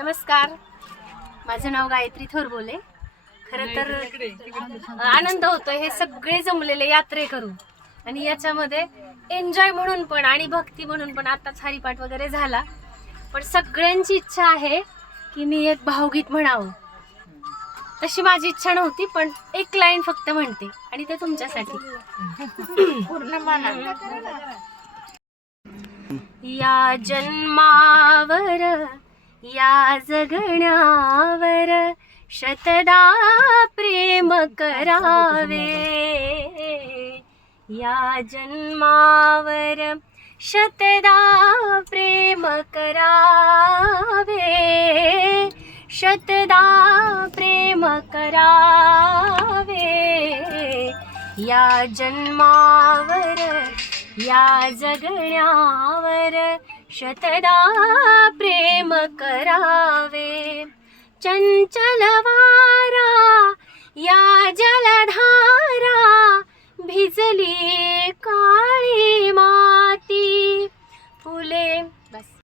नमस्कार, माझं नाव गायत्री थोरबोले. खरं तर आनंद होतोय हे सगळे जमलेले यात्रेकरू आणि याच्यामध्ये एन्जॉय म्हणून पण आणि भक्ती म्हणून पण. आताच हरिपाठ वगैरे झाला, पण सगळ्यांची इच्छा आहे की मी एक भावगीत म्हणावं. तशी माझी इच्छा नव्हती, पण एक लाईन फक्त म्हणते आणि ते तुमच्यासाठी. या जन्मावर या जगण्यावर शतदा प्रेम करावे. या जन्मावर शतदा प्रेम करावे. शतदा प्रेम करावे. या जन्मावर या जगण्यावर शतदा प्रेम करावे. चंचल वारा या जलधारा भिजली काळी माती. फुले बस.